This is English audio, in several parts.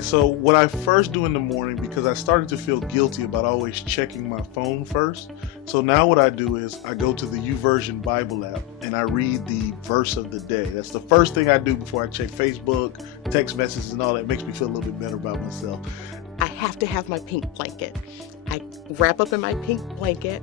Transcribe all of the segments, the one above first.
right, so what I first do in the morning, because I started to feel guilty about always checking my phone first, so now what I do is I go to the YouVersion Bible app and I read the verse of the day. That's the first thing I do before I check Facebook, text messages and all that. It makes me feel a little bit better about myself. I have to have my pink blanket. I wrap up in my pink blanket.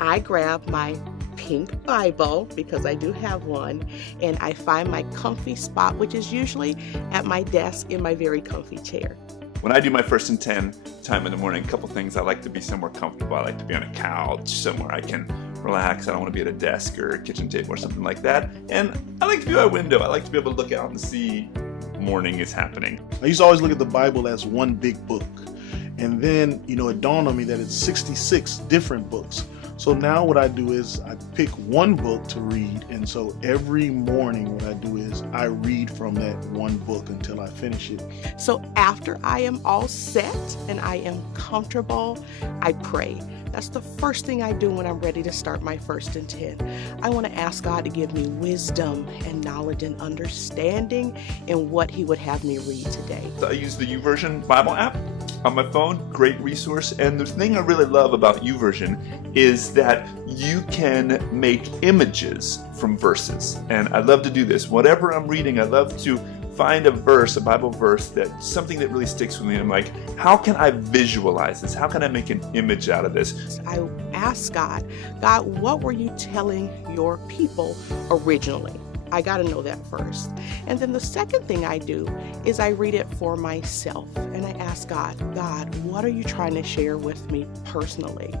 I grab my pink Bible, because I do have one, and I find my comfy spot, which is usually at my desk in my very comfy chair. When I do my first and 10 time in the morning, a couple things. I like to be somewhere comfortable. I like to be on a couch, somewhere I can relax. I don't want to be at a desk or a kitchen table or something like that. And I like to be by a window. I like to be able to look out and see morning is happening. I used to always look at the Bible as one big book. And then, it dawned on me that it's 66 different books. So now what I do is I pick one book to read, and so every morning what I do is I read from that one book until I finish it. So after I am all set and I am comfortable, I pray. That's the first thing I do when I'm ready to start my first and 10. I want to ask God to give me wisdom and knowledge and understanding in what He would have me read today. I use the YouVersion Bible app on my phone. Great resource. And the thing I really love about YouVersion is that you can make images from verses. And I love to do this. Whatever I'm reading, I love to find a verse, a Bible verse, that's something that really sticks with me. I'm like, how can I visualize this? How can I make an image out of this? I ask God, what were you telling your people originally? I got to know that first. And then the second thing I do is I read it for myself. And I ask God, what are you trying to share with me personally?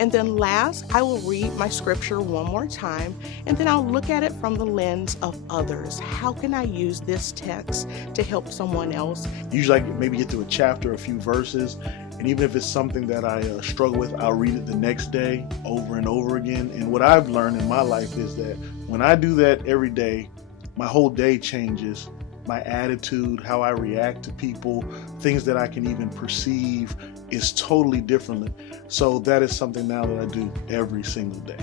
And then last, I will read my scripture one more time, and then I'll look at it from the lens of others. How can I use this text to help someone else? Usually I maybe get to a chapter, a few verses, and even if it's something that I struggle with, I'll read it the next day over and over again. And what I've learned in my life is that when I do that every day, my whole day changes. My attitude, how I react to people, things that I can even perceive is totally different. So that is something now that I do every single day.